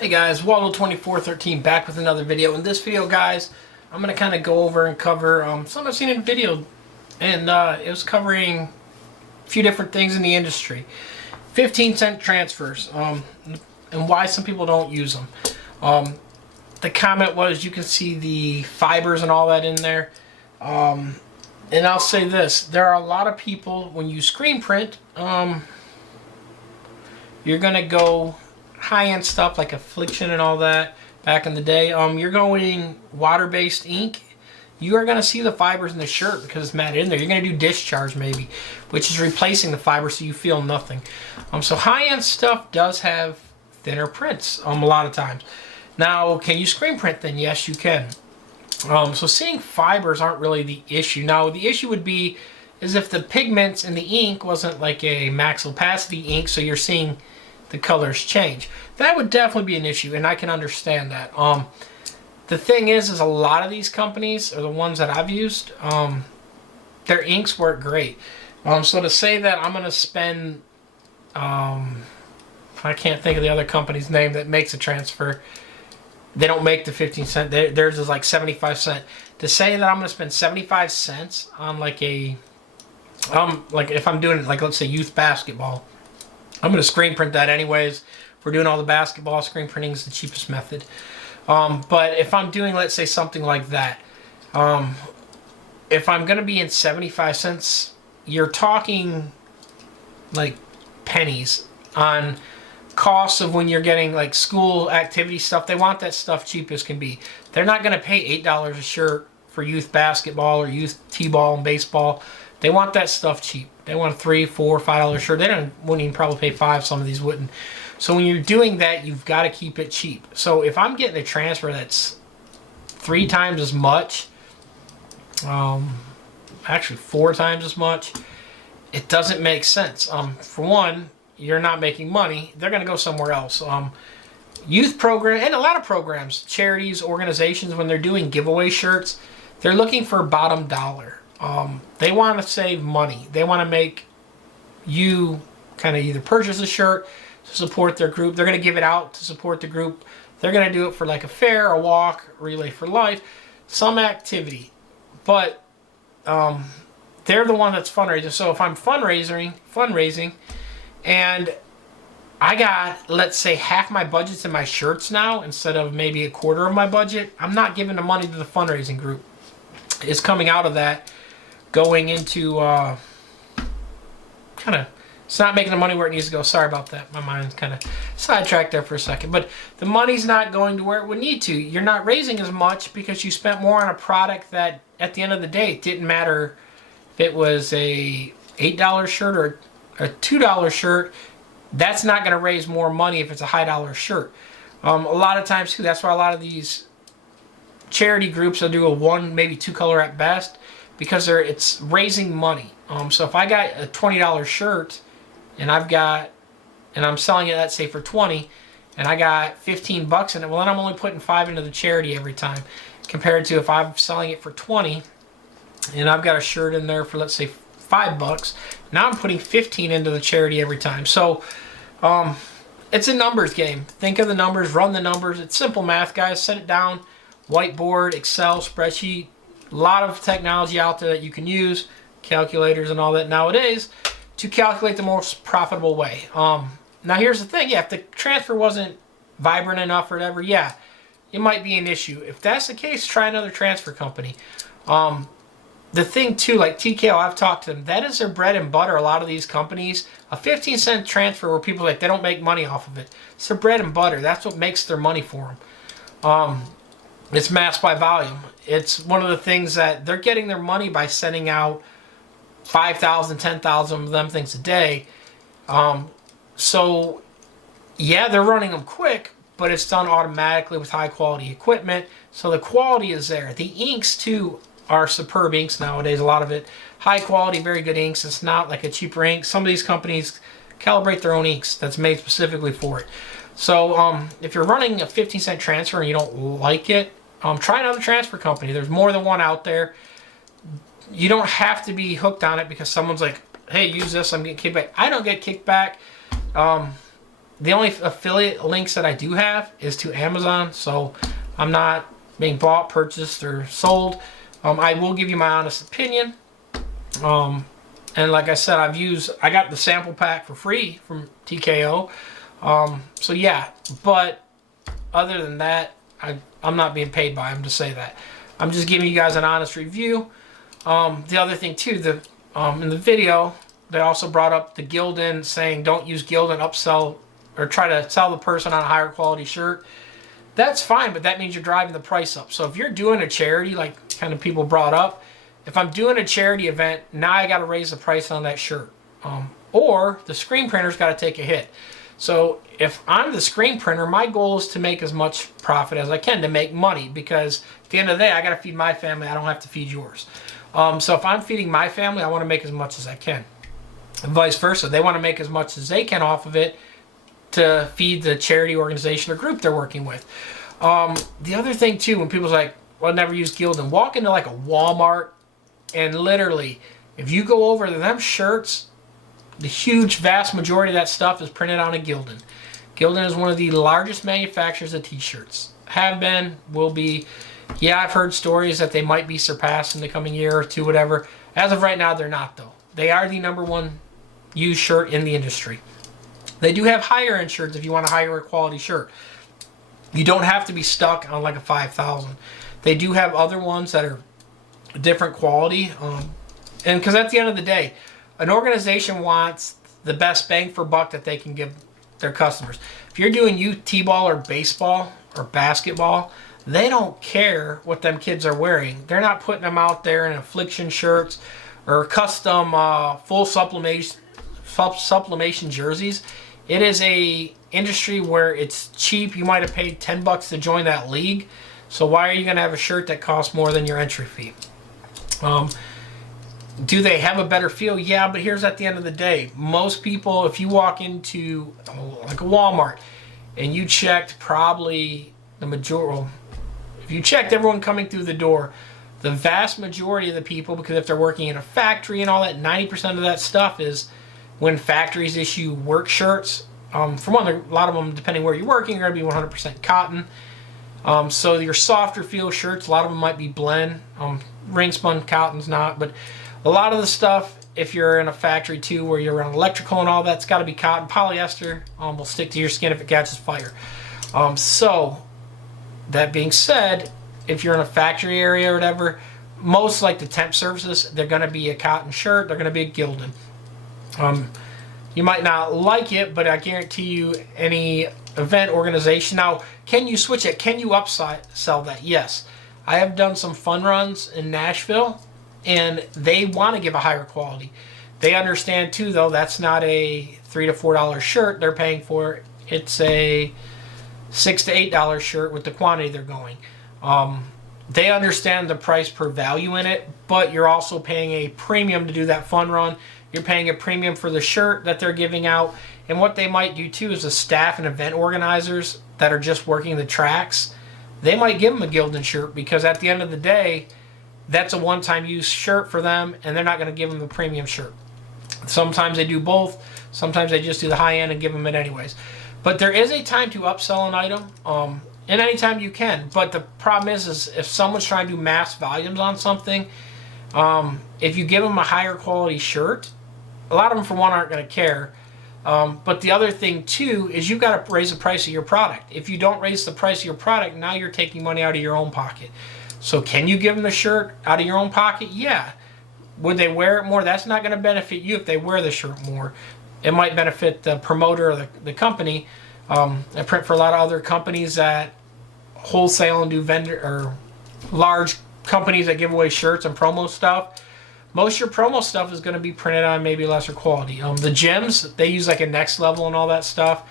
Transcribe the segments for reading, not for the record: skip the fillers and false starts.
Hey guys, ROLLO2413 back with another video. In this video, guys, I'm going to kind of go over and cover something I've seen in a video, and it was covering a few different things in the industry. 15-cent transfers, and why some people don't use them. The comment was you can see the fibers and all that in there. And I'll say this, there are a lot of people, when you screen print, you're going to go high-end stuff like Affliction and all that back in the day. You're going water-based ink, you are going to see the fibers in the shirt because it's matted in there. You're going to do discharge maybe, which is replacing the fiber so you feel nothing. So high-end stuff does have thinner prints a lot of times. Now, can you screen print then? Yes, you can. So seeing fibers aren't really the issue. Now, the issue would be is if the pigments in the ink wasn't like a max opacity ink, so you're seeing the colors change. That would definitely be an issue, and I can understand that. The thing is a lot of these companies, or the ones that I've used, their inks work great. So to say that I'm going to spend, I can't think of the other company's name that makes a transfer. They don't make the 15 cent. Theirs is like 75 cent. To say that I'm going to spend 75 cents on like a, like if I'm doing like let's say youth basketball, I'm going to screen print that anyways. If we're doing all the basketball, screen printing is the cheapest method. But if I'm doing, let's say, something like that, if I'm going to be in 75 cents, you're talking like pennies on costs of when you're getting like school activity stuff. They want that stuff cheap as can be. They're not going to pay $8 a shirt for youth basketball or youth t-ball and baseball. They want that stuff cheap. They want a $3, $4, $5 shirt. They wouldn't even probably pay $5. Some of these wouldn't. So when you're doing that, you've got to keep it cheap. So if I'm getting a transfer that's 3 times as much, actually 4 times as much, it doesn't make sense. For one, you're not making money. They're going to go somewhere else. Youth program and a lot of programs, charities, organizations, when they're doing giveaway shirts, they're looking for bottom dollar. They want to save money. They want to make you kind of either purchase a shirt to support their group. They're going to give it out to support the group. They're going to do it for like a fair, a walk, Relay for Life, some activity. But they're the one that's fundraising. So if I'm fundraising, and I got, let's say, half my budget's in my shirts now instead of maybe a quarter of my budget, I'm not giving the money to the fundraising group. It's coming out of that, going into kind of, it's not making the money where it needs to go. Sorry about that. My mind's kind of sidetracked there for a second. But the money's not going to where it would need to. You're not raising as much because you spent more on a product that, at the end of the day, it didn't matter if it was a $8 shirt or a $2 shirt. That's not going to raise more money if it's a high dollar shirt. A lot of times, too, that's why a lot of these charity groups will do a 1, maybe 2 color at best, because it's raising money. So if I got a $20 shirt and I'm selling it, let's say, for 20, and I got 15 bucks in it, well, then I'm only putting 5 into the charity every time, compared to if I'm selling it for 20 and I've got a shirt in there for, let's say, 5 bucks. Now I'm putting 15 into the charity every time. So it's a numbers game. Think of the numbers, run the numbers. It's simple math, guys. Set it down. Whiteboard, Excel, spreadsheet, a lot of technology out there that you can use, calculators and all that nowadays, to calculate the most profitable way. Now here's the thing, yeah, if the transfer wasn't vibrant enough or whatever, yeah, it might be an issue. If that's the case, try another transfer company. The thing too, like TKO, I've talked to them, that is their bread and butter, a lot of these companies. A 15-cent transfer where people like, they don't make money off of it. It's their bread and butter. That's what makes their money for them. It's mass by volume. It's one of the things that they're getting their money by sending out 5,000, 10,000 of them things a day. So, yeah, they're running them quick, but it's done automatically with high-quality equipment. So the quality is there. The inks, too, are superb inks nowadays, a lot of it. High-quality, very good inks. It's not like a cheaper ink. Some of these companies calibrate their own inks that's made specifically for it. So if you're running a 15-cent transfer and you don't like it, try another transfer company. There's more than one out there. You don't have to be hooked on it because someone's like, hey, use this, I'm getting kickback. I don't get kickback. the only affiliate links that I do have is to Amazon, so I'm not being bought, purchased, or sold. I will give you my honest opinion. And like I said, I got the sample pack for free from TKO. So yeah, but other than that, I'm not being paid by them to say that. I'm just giving you guys an honest review. The other thing too, in the video, they also brought up the Gildan, saying don't use Gildan upsell or try to sell the person on a higher quality shirt. That's fine, but that means you're driving the price up. So if you're doing a charity, like kind of people brought up, if I'm doing a charity event, now I got to raise the price on that shirt. Or the screen printer's got to take a hit. So if I'm the screen printer, my goal is to make as much profit as I can, to make money, because at the end of the day, I got to feed my family. I don't have to feed yours. So if I'm feeding my family, I want to make as much as I can. And vice versa. They want to make as much as they can off of it to feed the charity organization or group they're working with. The other thing too, when people's like, well, I never use Gildan, walk into like a Walmart, and literally, if you go over to them shirts, the huge vast majority of that stuff is printed on a Gildan. Gildan is one of the largest manufacturers of t-shirts. Have been, will be. Yeah, I've heard stories that they might be surpassed in the coming year or two, whatever. As of right now, they're not though. They are the #1 used shirt in the industry. They do have higher end shirts if you want a higher quality shirt. You don't have to be stuck on like a 5,000. They do have other ones that are different quality. And because at the end of the day, an organization wants the best bang for buck that they can give their customers. If you're doing youth t-ball or baseball or basketball, they don't care what them kids are wearing. They're not putting them out there in affliction shirts or custom full sublimation jerseys. It is a industry where it's cheap. You might have paid $10 to join that league. So why are you going to have a shirt that costs more than your entry fee? Do they have a better feel? Yeah, but here's at the end of the day. Most people, if you walk into like a Walmart and you checked probably the majority, if you checked everyone coming through the door, the vast majority of the people, because if they're working in a factory and all that, 90% of that stuff is when factories issue work shirts. For one, a lot of them, depending where you're working, are going to be 100% cotton. So your softer feel shirts, a lot of them might be blend. Ring spun cotton's not, but a lot of the stuff, if you're in a factory too, where you're around electrical and all that's got to be cotton. Polyester will stick to your skin if it catches fire. So that being said, if you're in a factory area or whatever, most like the temp services, they're going to be a cotton shirt. They're going to be a Gildan. You might not like it, but I guarantee you any event organization. Now, can you switch it? Can you upsell that? Yes. I have done some fun runs in Nashville, and they want to give a higher quality. They understand too, though, that's not a $3 to $4 shirt they're paying for. It's a $6 to $8 shirt with the quantity they're going. They understand the price per value in it, but you're also paying a premium to do that fun run. You're paying a premium for the shirt that they're giving out. And what they might do too is the staff and event organizers that are just working the tracks, they might give them a Gildan shirt, because at the end of the day, that's a one-time use shirt for them, and they're not going to give them the premium shirt. Sometimes they do both. Sometimes they just do the high end and give them it anyways. But there is a time to upsell an item, and anytime you can. But the problem is if someone's trying to do mass volumes on something, if you give them a higher quality shirt, a lot of them for one aren't going to care. But the other thing too is you've got to raise the price of your product. If you don't raise the price of your product, now you're taking money out of your own pocket. So can you give them the shirt out of your own pocket? Yeah. Would they wear it more? That's not going to benefit you if they wear the shirt more. It might benefit the promoter or the company. I print for a lot of other companies that wholesale and do vendor or large companies that give away shirts and promo stuff. Most of your promo stuff is going to be printed on maybe lesser quality. The gyms, they use like a Next Level and all that stuff,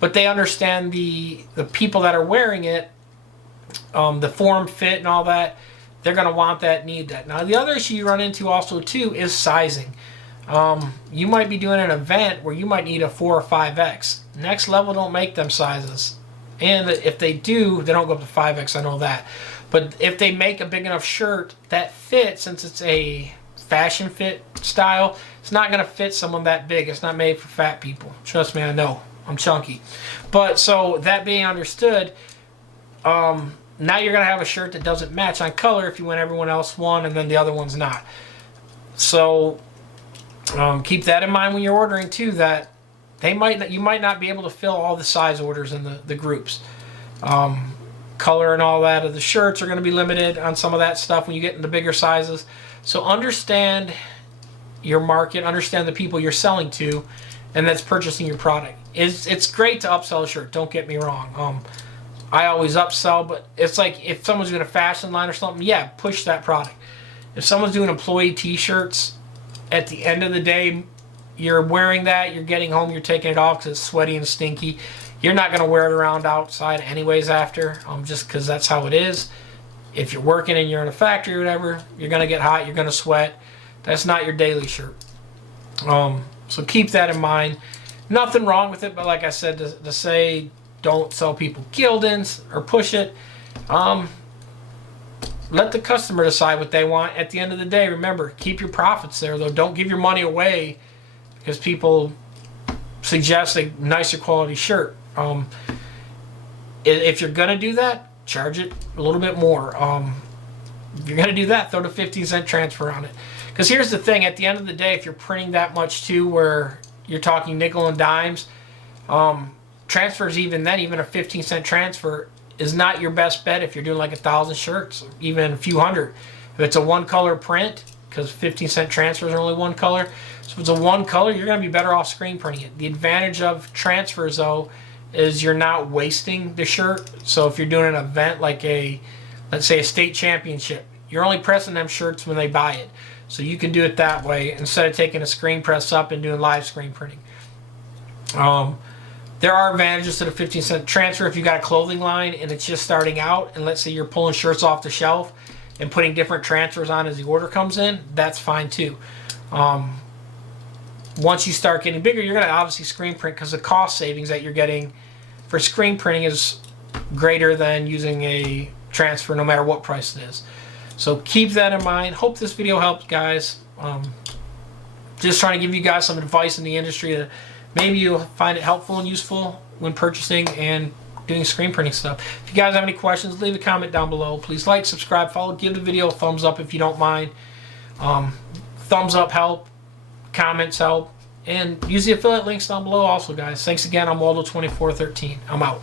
but they understand the people that are wearing it, the form, fit, and all that. They're going to want that, need that. Now, the other issue you run into also too is sizing. You might be doing an event where you might need a 4 or 5X. Next Level don't make them sizes, and if they do, they don't go up to 5X. I know that, but if they make a big enough shirt that fits, since it's a fashion fit style, it's not going to fit someone that big. It's not made for fat people. Trust me, I know. I'm chunky. But so that being understood, now you're going to have a shirt that doesn't match on color if you win everyone else one and then the other one's not. So keep that in mind when you're ordering too, that you might not be able to fill all the size orders in the groups. Color and all that of the shirts are going to be limited on some of that stuff when you get into bigger sizes. So understand your market, understand the people you're selling to, and that's purchasing your product. It's great to upsell a shirt, don't get me wrong. I always upsell, but it's like if someone's doing a fashion line or something, yeah, push that product. If someone's doing employee t-shirts, at the end of the day, you're wearing that, you're getting home, you're taking it off because it's sweaty and stinky. You're not going to wear it around outside anyways after, just because that's how it is. If you're working and you're in a factory or whatever, you're going to get hot, you're going to sweat. That's not your daily shirt. So keep that in mind. Nothing wrong with it, but like I said, to say don't sell people Gildans or push it. Let the customer decide what they want. At the end of the day, remember, keep your profits there, though. Don't give your money away because people suggest a nicer quality shirt. If you're going to do that, charge it a little bit more. If you're going to do that, throw the 15-cent transfer on it. Because here's the thing, at the end of the day, if you're printing that much too, where you're talking nickel and dimes, transfers even then, even a 15-cent transfer is not your best bet if you're doing like 1,000 shirts, even a few hundred. If it's a one-color print, because 15-cent transfers are only one color, so if it's a one color, you're going to be better off screen printing it. The advantage of transfers, though, is you're not wasting the shirt. So if you're doing an event like let's say a state championship, you're only pressing them shirts when they buy it. So you can do it that way instead of taking a screen press up and doing live screen printing. There are advantages to the 15-cent transfer if you got a clothing line and it's just starting out, and let's say you're pulling shirts off the shelf and putting different transfers on as the order comes in, that's fine too. Once you start getting bigger, you're going to obviously screen print because the cost savings that you're getting for screen printing is greater than using a transfer no matter what price it is. So keep that in mind. Hope this video helped, guys. Just trying to give you guys some advice in the industry that maybe you'll find it helpful and useful when purchasing and doing screen printing stuff. If you guys have any questions, leave a comment down below. Please like, subscribe, follow, give the video a thumbs up if you don't mind. Thumbs up help, comments help, and use the affiliate links down below also, guys. Thanks again. I'm Waldo2413. I'm out.